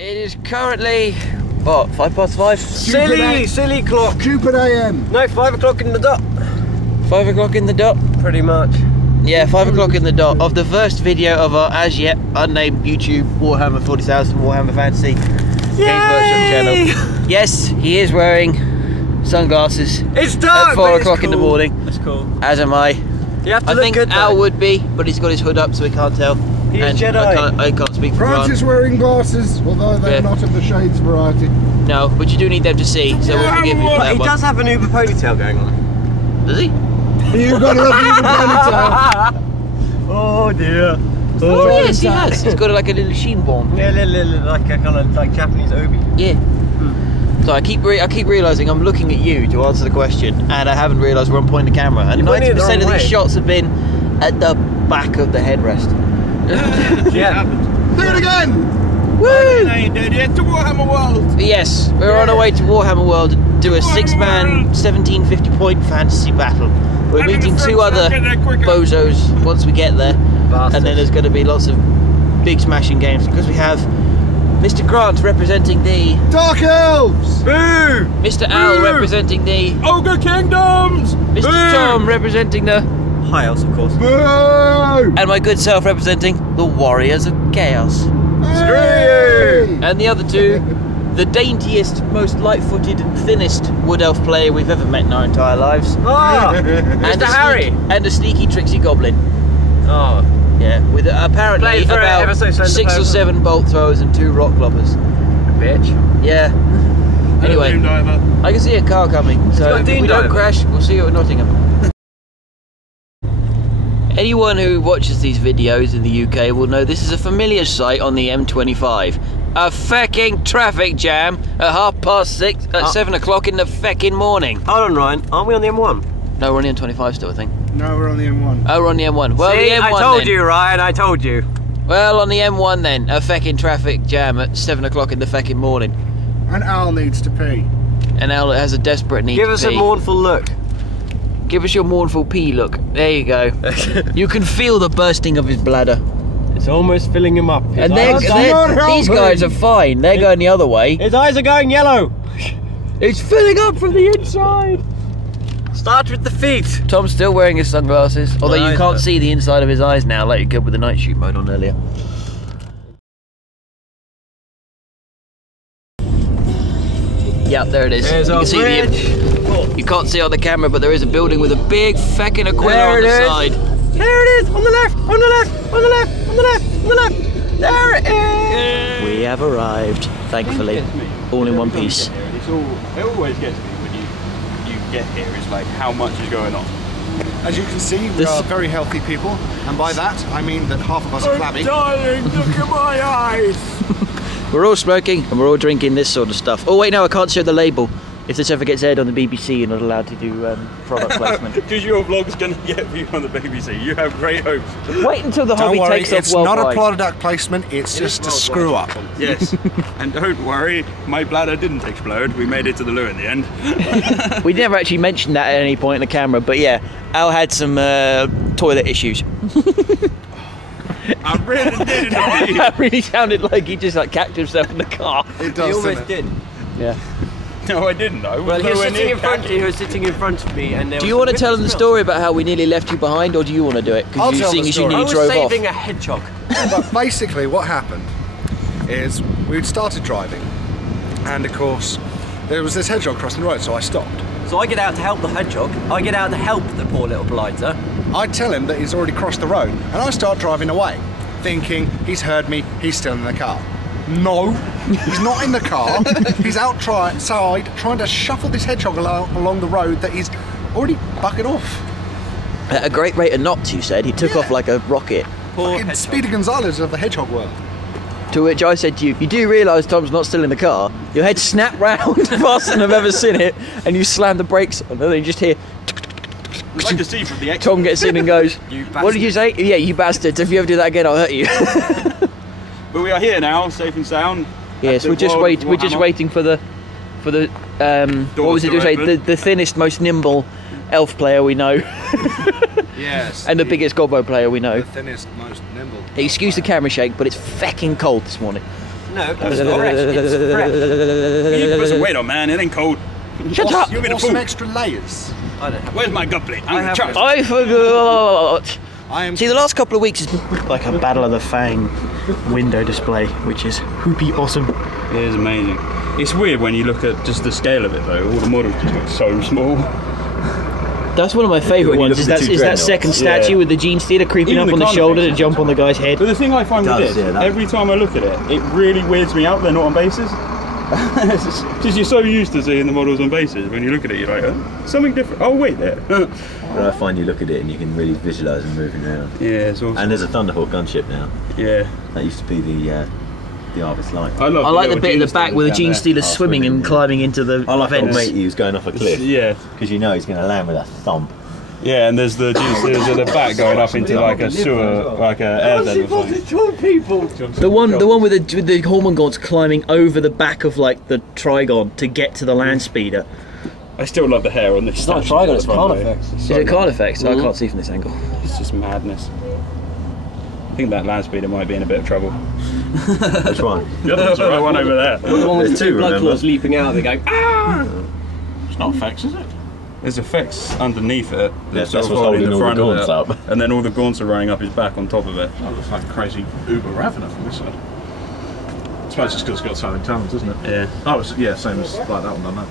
It is currently, what, 5:05? Silly clock. Stupid AM. No, 5 o'clock in the dot. 5 o'clock in the dot? Pretty much. Yeah, 5 o'clock in the dot of the first video of our as yet unnamed YouTube Warhammer 40,000 Warhammer Fantasy Games Workshop channel. Yes, he is wearing sunglasses. It's dark, at 4 but o'clock it's in the cool. morning. That's cool. As am I. You have to I look think good, Al though. would be, but he's got his hood up so we can't tell. He is and Jedi. I can't speak for Grant Grant. is wearing glasses, although they're not of the shades variety. No, but you do need them to see, so we'll forgive you for that He one. does have an Uber ponytail going on. Does he? You've got a lovely ponytail. Oh dear. Oh yes, he has. He's got like a little sheen bomb. Yeah, like a kind of like Japanese obi. Yeah. So I keep realising I'm looking at you to answer the question, and I haven't realised we're on point the camera. And 90% of these shots have been at the back of the headrest. Yeah. Do it again! Woo! Now you did it to Warhammer World. Yes, we're on our way to Warhammer World to do a 6-man, 1750 point fantasy battle. We're meeting 2 other bozos once we get there, and then there's going to be lots of big smashing games because we have Mr. Grant representing the Dark Elves! Boo! Mr. Al representing the Ogre Kingdoms. Mr. Tom representing the High Elves, of course. Boo! and my good self representing the Warriors of Chaos. Screw you! And the other 2, the daintiest, most light-footed and thinnest Wood Elf player we've ever met in our entire lives. Ah! And Mr. Harry! And a sneaky, tricksy goblin. Oh. Yeah, with apparently Played for about ever so slender 6 or person. 7 bolt throwers and 2 rock lobbers. Bitch. Yeah. Anyway, I can see a car coming, so got a if Dean we don't diver. crash, we'll see you at Nottingham. Anyone who watches these videos in the UK will know this is a familiar sight on the M25. A fecking traffic jam at 6:30 at 7 o'clock in the fecking morning. Hold on, Ryan. Aren't we on the M1? No, we're on the M25 still, I think. No, we're on the M1. Oh, we're on the M1. Well, See, the M1 I told then. you, Ryan. I told you. Well, on the M1 then, a fecking traffic jam at 7 o'clock in the fecking morning. And Al needs to pee. And Al has a desperate need Give to us pee. a mournful look. Give us your mournful pee look. There you go. You can feel the bursting of his bladder. It's almost filling him up. And not these helping. guys are fine. They're going the other way. His eyes are going yellow. It's filling up from the inside. Start with the feet. Tom's still wearing his sunglasses, although you eyes can't are- see the inside of his eyes now, like you could with the night shoot mode on earlier. Yep, there it is. There's you our can see bridge. you can't see on the camera, but there is a building with a big feckin' Aquila There on it the is. side. There it is. On the left. On the left. On the left. On the left. On the left. There it is. We have arrived, thankfully, all in one piece. It always gets me when you get here. It's like how much is going on. As you can see, we This- are very healthy people, and by that I mean that half of us are flabby. Darling, look at my eyes. We're all smoking and we're all drinking this sort of stuff. Oh wait, no, I can't show the label. If this ever gets aired on the BBC, you're not allowed to do product placement. Because your vlog's going to get you on the BBC. You have great hopes. Wait until the Don't hobby worry, takes off it's not a worldwide. product placement, it's just a screw up. Yes. And don't worry, my bladder didn't explode. We made it to the loo in the end. We never actually mentioned that at any point in the camera, but yeah, Al had some toilet issues. I really did indeed. That really sounded like he just like cacked himself in the car. It He does, almost doesn't it? did. Yeah. No, I didn't know. Well, he was sitting in front. He was sitting in front of me, and there Do was you want to a tell bit them the of story about how we nearly left you behind, or do you want to do it? I'll Because tell seeing the as you story. I nearly was drove off. saving a hedgehog. But basically what happened is we'd started driving, and of course there was this hedgehog crossing the road, so I stopped. So I get out to help the hedgehog. I get out to help the poor little blighter. I tell him that he's already crossed the road, and I start driving away, thinking he's heard me, he's still in the car. No, he's not in the car. He's outside trying to shuffle this hedgehog along the road that he's already bucking off. At a great rate of knots, you said. He took Yeah. off like a rocket. Poor Fucking hedgehog. Speedy Gonzales of the hedgehog world. To which I said to you, you do realise Tom's not still in the car? Your head snapped round faster than I've ever seen it, and you slammed the brakes on, and then you just hear I'd like to see from the exit. Tom gets in and goes, You what did you say? Yeah, you bastards, if you ever do that again, I'll hurt you. But we are here now, safe and sound. Yes, At we're the just World we're just Warhammer. waiting for the what was it to you say? open. The thinnest, most nimble elf player we know, Yes. and the biggest gobbo player we know. thinnest, most nimble. Excuse the camera shake, but it's fecking cold this morning. No, it's fresh. It's fresh. You put some weight on, man. It ain't cold. Shut up! Give me the Or some food. extra layers. I don't have. Where's my goblet? I forgot! I am. See, the last couple of weeks has been like a Battle of the Fang window display, which is hoopy awesome. It is amazing. It's weird when you look at just the scale of it though. All the models just look so small. That's one of my favourite ones, is that second statue with the Gene Stealer creeping Even up the on the shoulder to Carnifex. jump on the guy's head. But the thing I find with this, every time I look at it, it really weirds me out they're not on bases. Because you're so used to seeing the models on bases, when you look at it you're like, something different. Oh wait there. But I find you look at it and you can really visualise them moving around. Yeah, it's awesome. And there's a Thunderhawk gunship now. Yeah. That used to be the Arvis Light. I like the bit at the back where the Gene Stealer's swimming and climbing into the I like vents. old matey who's going off a cliff. Yeah. Because you know he's going to land with a thump. Yeah, and there's the Gene Stealers at the back going up into like a sewer, like a air vent or something. The one with the Hormagaunts climbing over the back of like the Trigon to get to the land speeder. I still love the hair on this. It's not a Trigon, it's Carnifex. Is it Carnifex? I can't see from this angle. It's just madness. I think that land speeder might be in a bit of trouble. Which one? The one over there. The one with the There's two, two blood remember? claws leaping out, they're going, ah! It's not effects, is it? There's effects underneath it. That's sort of what's holding the all the front of gaunts it, up. and then all the gaunts are running up his back on top of it. That looks like a crazy Uber Ravener from this side. I suppose it's because it's got silent talents, isn't it? Yeah. Oh, it's, yeah, same as like that one, done that.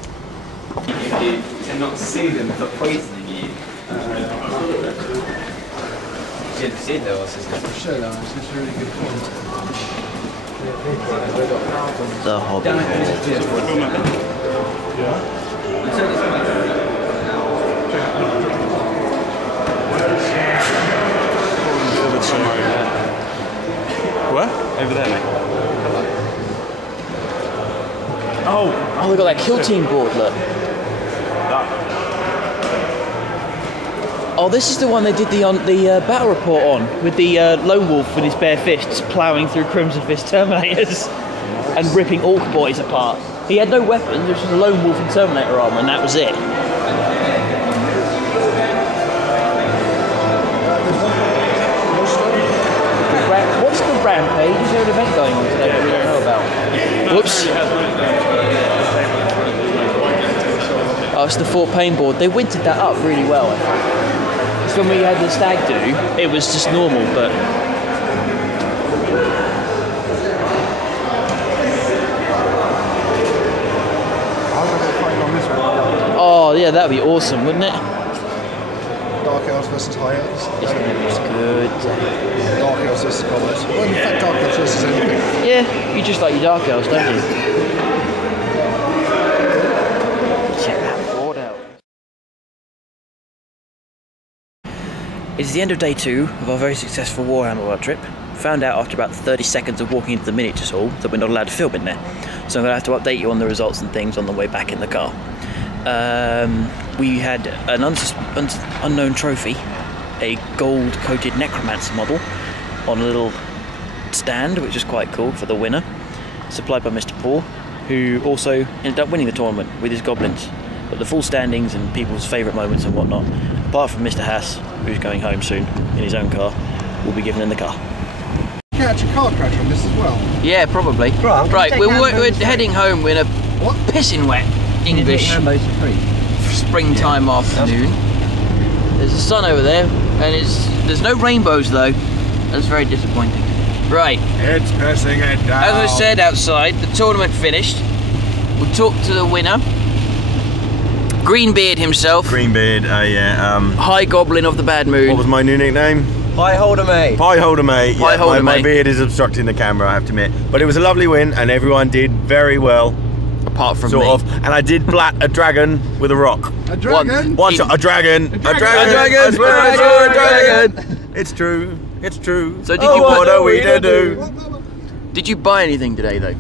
To not see them for poisoning you. You didn't see those, isn't it? The Hobby. What? Over there, mate. Oh, they got that kill team board, look. Oh, this is the one they did the battle report on, with the lone wolf with his bare fists ploughing through Crimson Fist Terminators and ripping Orc boys apart. He had no weapons, it was just a lone wolf in Terminator armour, and that was it. What's the rampage? Is there an event going on today that we don't know about? Whoops. Oh, it's the Fort Payne board. They wintered that up really well, I think. Because when we had the stag do, it was just normal, but... Oh, yeah, that'd be awesome, wouldn't it? Dark Elves versus High Elves. It's good. Dark Elves versus Goblins. Well, in fact, Dark Elves versus anything. Yeah, you just like your Dark Elves, don't you? Check that board out. It's the end of day 2 of our very successful Warhammer World trip. Found out after about 30 seconds of walking into the miniatures hall that we're not allowed to film in there. So I'm going to have to update you on the results and things on the way back in the car. We had an unknown trophy, a gold-coated necromancer model on a little stand, which is quite cool for the winner, supplied by Mr. Paul, who also ended up winning the tournament with his goblins. But the full standings and people's favourite moments and whatnot, apart from Mr. Haas, who's going home soon in his own car, will be given in the car. Catch a car crash on this as well. Yeah, probably. Right, we're heading home in a pissing wet English springtime afternoon. There's the sun over there, and there's no rainbows though. That's very disappointing. Right. It's pissing it down. As I said outside, the tournament finished. We talked to the winner. Greenbeard himself. Greenbeard, yeah. High Goblin of the Bad Mood. What was my new nickname? Pie holder mate. Pie holder mate. Pie holder my mate. beard is obstructing the camera, I have to admit. But it was a lovely win, and everyone did very well. Apart from sort me. of. And I did blat a dragon with a rock. A dragon? One shot, a dragon. A dragon. I swear I saw a dragon. It's true. It's true. So what are we to do? Did you buy anything today though?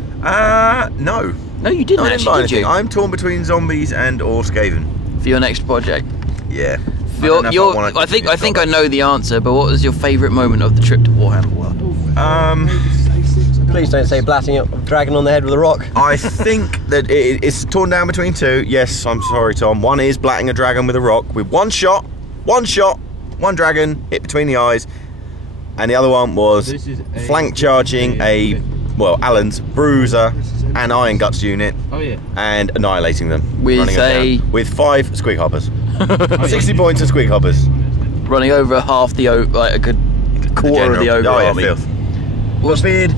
No. No, you didn't I didn't actually, buy did you? anything. I'm torn between zombies and or Skaven. For your next project? Yeah. I think I know the answer, but what was your favourite moment of the trip to Warhammer World? Please don't say blatting up a dragon on the head with a rock. I think that it's torn down between two. Yes, I'm sorry, Tom. One is blatting a dragon with a rock with one shot, one dragon hit between the eyes, and the other one was flank charging a well, Alan's Bruiser and Iron Guts unit. Oh yeah. And annihilating them. With running them down. With 5 squig hoppers. 60 points of squig hoppers. Running over half the like a good quarter of the ogre army. Filth. But beard.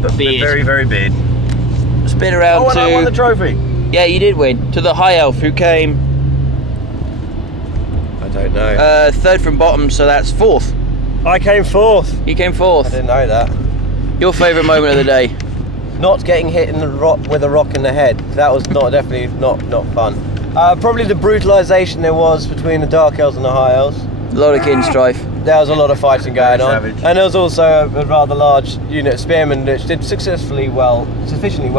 But very, very beard. Spin around to... I won the trophy. Yeah, you did win. To the high elf who came... I don't know. Third from bottom, so that's 4th. I came 4th. You came 4th. I didn't know that. Your favourite moment of the day? Not getting hit in the rock with a rock in the head. That was definitely not fun. Probably the brutalisation there was between the Dark Elves and the High Elves. A lot of kin strife. There was a lot of fighting going on. Savage. And there was also a rather large unit of spearmen which did sufficiently well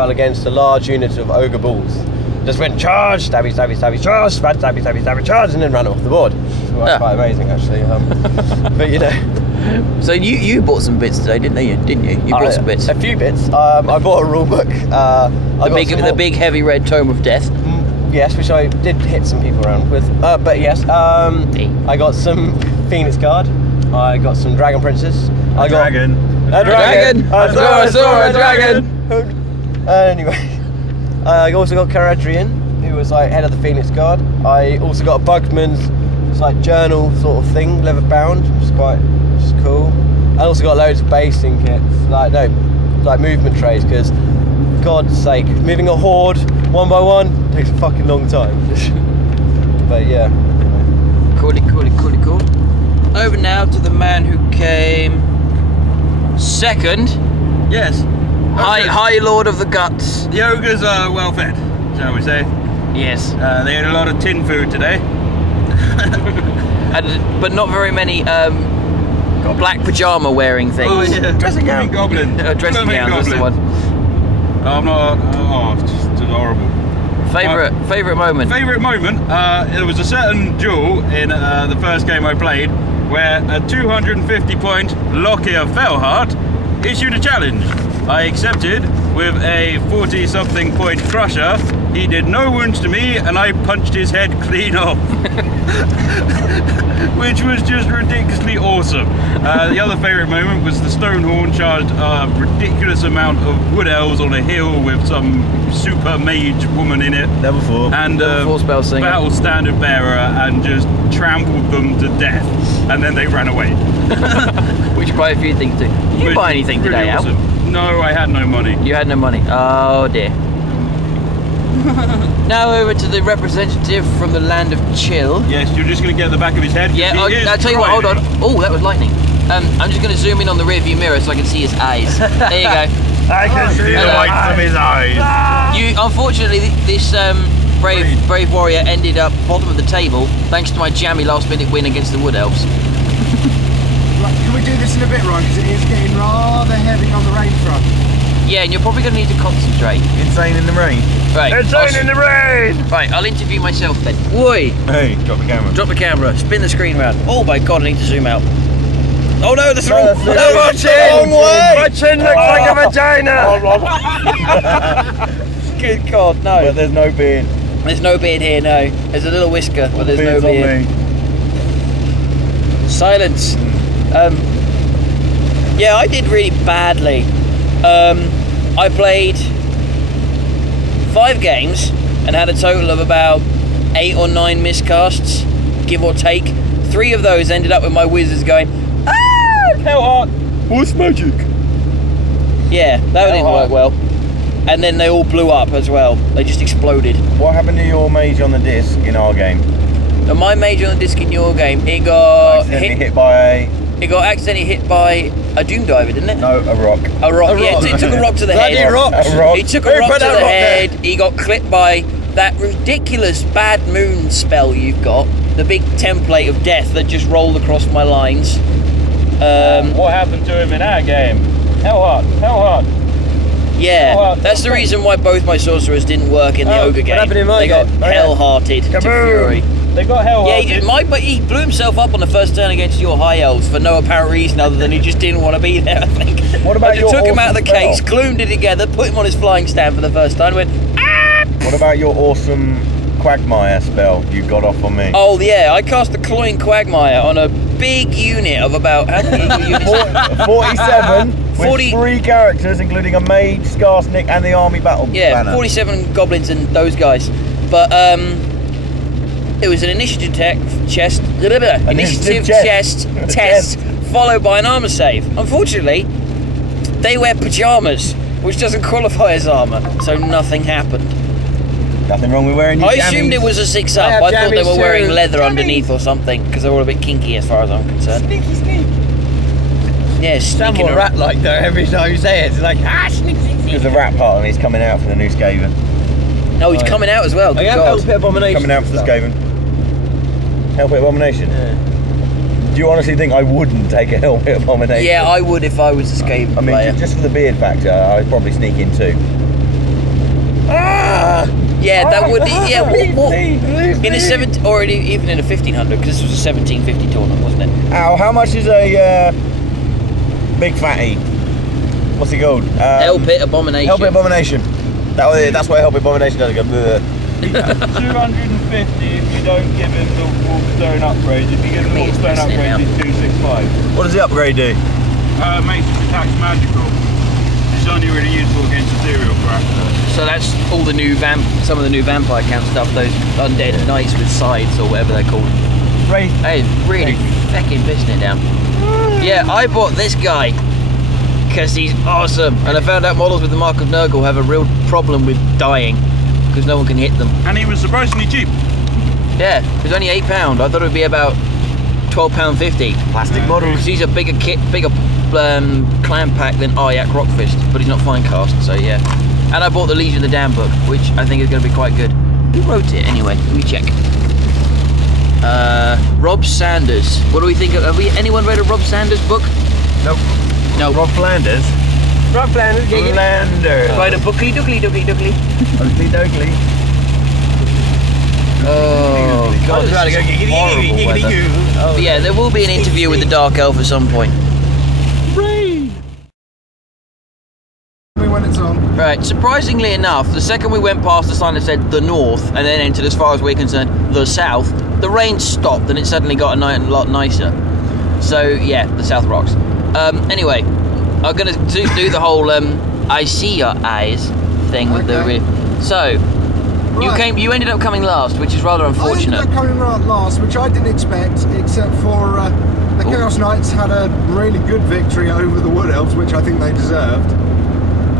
against a large unit of ogre bulls. Just went charge, stabby, stabby, stabby, charge, stabby, stabby, stabby, stabby, charge, and then ran off the board. So that's quite amazing, actually. But you know. So you bought some bits today, didn't you? You bought some bits. A few bits. I bought a rule book. The big heavy red tome of death. Yes, which I did hit some people around with. But yes, I got some Phoenix Guard. I got some Dragon Princes. A dragon. I saw a dragon. Anyway, I also got Caradrian, who was like head of the Phoenix Guard. I also got a Bugman's, it's like journal sort of thing, leather bound, which is cool. I also got loads of basing kits, like movement trays, because God's sake, moving a horde one by one takes a fucking long time. But yeah. Cool. Over now to the man who came 2nd. Yes. High Lord of the Guts. The ogres are well fed, shall we say. Yes. They had a lot of tin food today. But not very many black pyjama wearing things. Oh yeah. Dressing gown. Goblin. Dressing gowns, that's the one. I'm not... Oh, it's just horrible. Favourite moment? Favourite moment? There was a certain duel in the first game I played where a 250-point Lockyer Fellheart issued a challenge. I accepted with a 40-something point crusher. He did no wounds to me and I punched his head clean off. Which was just ridiculously awesome. The other favourite moment was the Stonehorn charged a ridiculous amount of wood elves on a hill with some super mage woman in it. Level 4. And Level 4 spell singer. battle standard bearer and just trampled them to death. And then they ran away. Which quite a few things do. Did you buy anything today, Al? Awesome. No, I had no money. You had no money. Oh dear. Now over to the representative from the land of chill. Yes, you're just going to get the back of his head. Yeah, I'll tell you what, hold on. Oh, that was lightning. I'm just going to zoom in on the rearview mirror so I can see his eyes. There you go. I can see the whites of his eyes. Unfortunately, this brave warrior ended up bottom of the table thanks to my jammy last minute win against the Wood Elves. Can we do this in a bit, Ryan? Because it is getting rather heavy on the rain front. Yeah, and you're probably going to need to concentrate. Insane in the rain. Right. Insane in the rain! Right, I'll interview myself then. Oi! Hey, drop the camera. Drop the camera, spin the screen round. Oh my god, I need to zoom out. Oh no, that's wrong! My chin! My chin looks like a vagina! Good god, no. But there's no beard. There's no beard here, no. There's a little whisker, but there's no beard. Silence. Yeah, I did really badly. I played 5 games and had a total of about 8 or 9 miscasts, give or take. 3 of those ended up with my wizards going, ah, how hard? What's magic? Yeah, that didn't work well. And then they all blew up as well. They just exploded. What happened to your mage on the disc in our game? And my mage on the disc in your game, it got hit by It got accidentally hit by a doom diver, didn't it? No, a rock. A rock, yeah. It took a rock to the head. A rock. He took a rock to the head. He got clipped by that ridiculous bad moon spell you've got. The big template of death that just rolled across my lines. What happened to him in our game? How hard? Yeah, that's the reason why both my sorcerers didn't work in the ogre game. What happened in my game? They got hell-hearted to fury. They got hell-hearted? Yeah, he blew himself up on the first turn against your high elves for no apparent reason other than he just didn't want to be there, I think. What about your took him out of the awesome case, spell? glued it together, put him on his flying stand for the first time, went, ah! What about your awesome Quagmire spell you got off on me? Oh yeah, I cast the Cloying Quagmire on a big unit of about how many units? 47 with 3 characters, including a mage, Skarsnik, and the army battle banner. 47 goblins and those guys. But it was an initiative chest test followed by an armor save. Unfortunately, they wear pajamas, which doesn't qualify as armor, so nothing happened. Nothing wrong with wearing your jammies. I assumed it was a 6-up. I thought they were wearing leather underneath or something, because they're all a bit kinky as far as I'm concerned. Sneaky sneak. Yeah, sneaking Sound rat like though every time you say it. It's like, sneak. There's a rat part of me. He's coming out for the new Skaven. No, he's coming out as well. I have Hellpit Abomination. Coming out for the Skaven. Hellpit Abomination? Yeah. Do you honestly think I wouldn't take a Hellpit Abomination? Yeah, I would if I was a Skaven player. Just for the beard factor, I'd probably sneak in too. Ah! Yeah, that would. Yeah, in a 7 or even in a 1500, because this was a 1750 tournament, wasn't it? Ow! How much is a big fatty? What's it called? Hellpit Abomination. Hellpit Abomination. That's what Hellpit Abomination does. It goes, 250 if you don't give him the Warpstone upgrade. If you give him the Warpstone upgrade, it's 265. What does the upgrade do? Makes his attacks magical. It's only really useful against ethereal crap. So that's all the new some of the new vampire camp stuff. Those undead knights with sides or whatever they're called. Right. Hey, really fucking pissing it down. Yeah, I bought this guy because he's awesome, and I found out models with the Mark of Nurgle have a real problem with dying because no one can hit them. And he was surprisingly cheap. Yeah, it was only £8. I thought it would be about £12.50. Plastic models. Because he's a bigger clan pack than Aryak Rockfist, but he's not fine cast, so yeah. And I bought the Legion of the Damned book, which I think is going to be quite good. Who wrote it anyway? Let me check. Rob Sanders. What do we think of? Anyone read a Rob Sanders book? Nope. No. Rob Flanders. Rob Flanders. Flanders. Quite a bookley. Oakley dokley. Oh, God, this is horrible weather. But yeah, there will be an interview with the Dark Elf at some point. When it's on. Right, surprisingly enough, the second we went past the sign that said the north and then entered, as far as we're concerned, the south, the rain stopped and it suddenly got a lot nicer. So yeah, the south rocks. Anyway, I'm going to do the whole I see your eyes thing with the... So, Right. you ended up coming last, which is rather unfortunate. I ended up coming last, which I didn't expect, except for the Chaos Knights had a really good victory over the Wood Elves, which I think they deserved.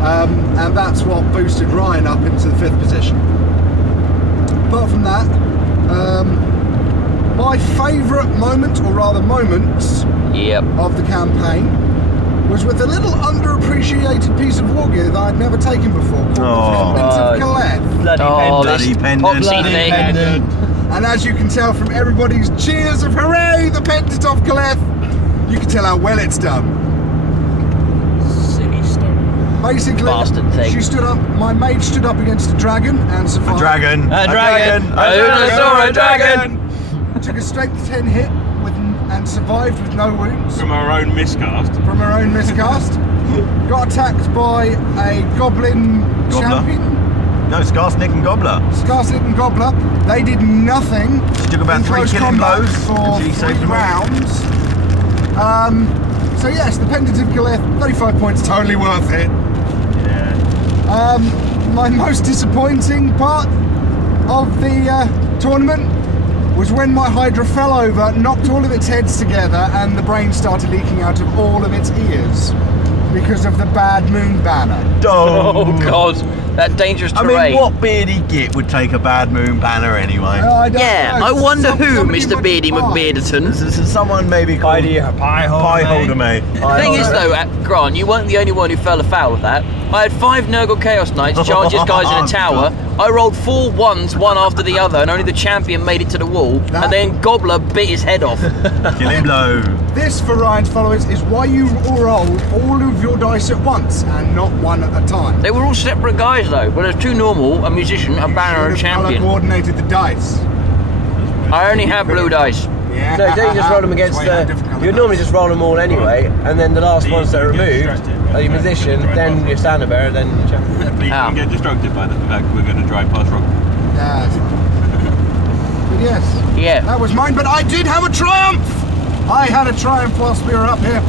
And that's what boosted Ryan up into the 5th position. Apart from that, my favourite moment, or rather moments, of the campaign was with a little underappreciated piece of war gear that I'd never taken before, called the Pendant of Calais. Bloody pendant. And as you can tell from everybody's cheers of hooray, the Pendant of Calais, you can tell how well it's done. Basically, she stood up. My mage stood up against a dragon and survived. A dragon. Took a strength 10 hit and survived with no wounds. From our own miscast. Got attacked by a goblin champion. No, Skarsnik and Gobbler. They did nothing. She took about 3 killing blows for 3 rounds. So yes, the Pendant of Calais, 35 points, totally worth it. My most disappointing part of the tournament was when my Hydra fell over, knocked all of its heads together, and the brain started leaking out of all of its ears because of the bad moon banner. Oh God, that dangerous terrain. I mean, what beardy git would take a bad moon banner anyway? I don't know. I wonder who, Mr. Beardy McBearderton. Someone maybe called Pie Holder May. The thing is though, Grant, you weren't the only one who fell afoul of that. I had 5 Nurgle Chaos Knights charge his guys in a tower. I rolled 4 1s, one after the other, and only the champion made it to the wall. And then Gobbler bit his head off. Killing blow. This, for Ryan's followers, is why you all rolled all of your dice at once and not one at a time. They were all separate guys though. Well, there's 2 normal, a musician, a banner, and a champion. Coordinated the dice. I only have blue dice. Yeah. No, don't you just roll them against the... You'd normally just roll them all anyway, and then the last ones that are removed are your musician, then your standard bearer, then your champion. Please don't get distracted by the fact we're going to drive past rock. But yes. Yeah. That was mine, but I did have a triumph! I had a triumph whilst we were up here.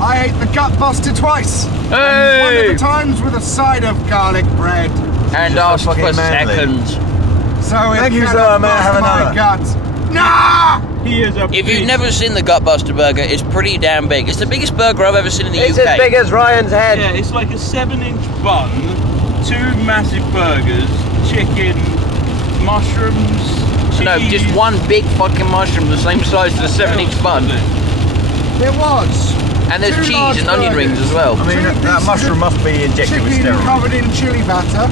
I ate the gut buster twice. Hey! And one of the times with a side of garlic bread. And asked for seconds. So it Thank you, cannot sir. May I have bust my another? gut. Nah! He is a If you've never seen the Gutbuster burger, it's pretty damn big. It's the biggest burger I've ever seen in the It's UK. as big as Ryan's head. Yeah, it's like a 7-inch bun, 2 massive burgers, chicken, mushrooms, cheese. No, just one big fucking mushroom the same size as a 7-inch bun. It was. And there's 2 cheese large and onion burgers. rings as well. I mean, Two that pieces mushroom of must be injected with chicken steroids. covered in chili batter.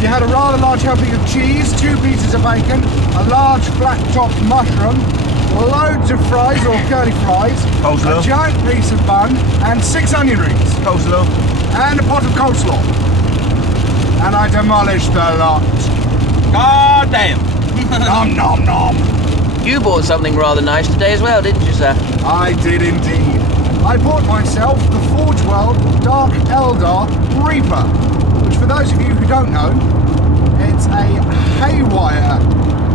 You had a rather large helping of cheese, 2 pieces of bacon, a large flat-topped mushroom, loads of fries or curly fries, Coleslaw. a giant piece of bun, and 6 onion rings, Coleslaw. and a pot of coleslaw. And I demolished the lot. God damn! Nom nom nom. You bought something rather nice today as well, didn't you, sir? I did indeed. I bought myself the Forge World Dark Eldar Reaper, which for those of you who don't know, it's a haywire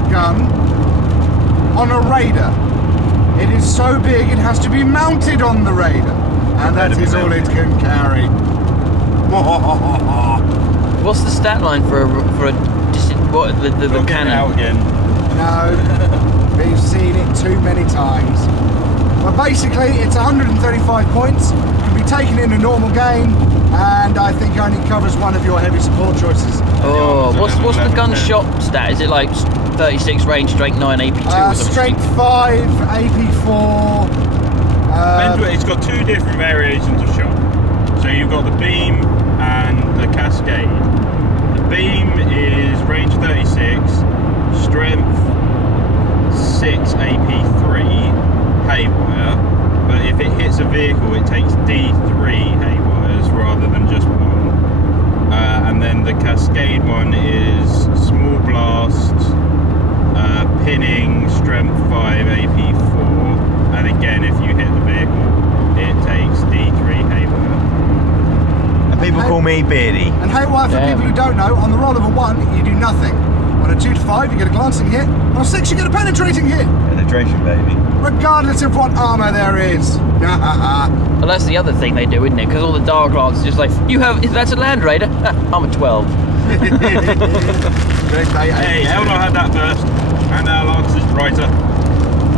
gun on a Raider. It is so big it has to be mounted on the Raider, and that is all it can carry. What's the stat line for the cannon? Out again. No, we've seen it too many times. But basically, it's 135 points, can be taken in a normal game, and I think only covers one of your heavy support choices. Oh, what's the gunshot stat? Is it like 36 range, strength 9, AP2 or something? Strength 5, AP4. It's got 2 different variations of shot. So you've got the beam and the cascade. The beam is range 36, strength 6, AP3. Haywire, but if it hits a vehicle it takes D3 haywires rather than just 1. And then the cascade one is small blast, pinning, strength 5, AP4, and again if you hit the vehicle it takes D3 haywire. And people call me Beardy. And haywire, for people who don't know, on the roll of a 1 you do nothing. On a 2 to 5 you get a glancing hit, on a 6 you get a penetrating hit. Penetration, baby. Regardless of what armour there is. Well, that's the other thing they do, isn't it? Because all the Dark Lance is just like, that's a Land Raider? I'm a 12. Hey, Eldar had that first, and our Lance is brighter.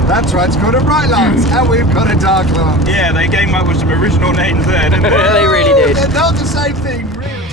That's right, it's called a Bright Lance, and we've got a Dark Lance. Yeah, they came up with some original names there, didn't they? They really did. They're not the same thing, really.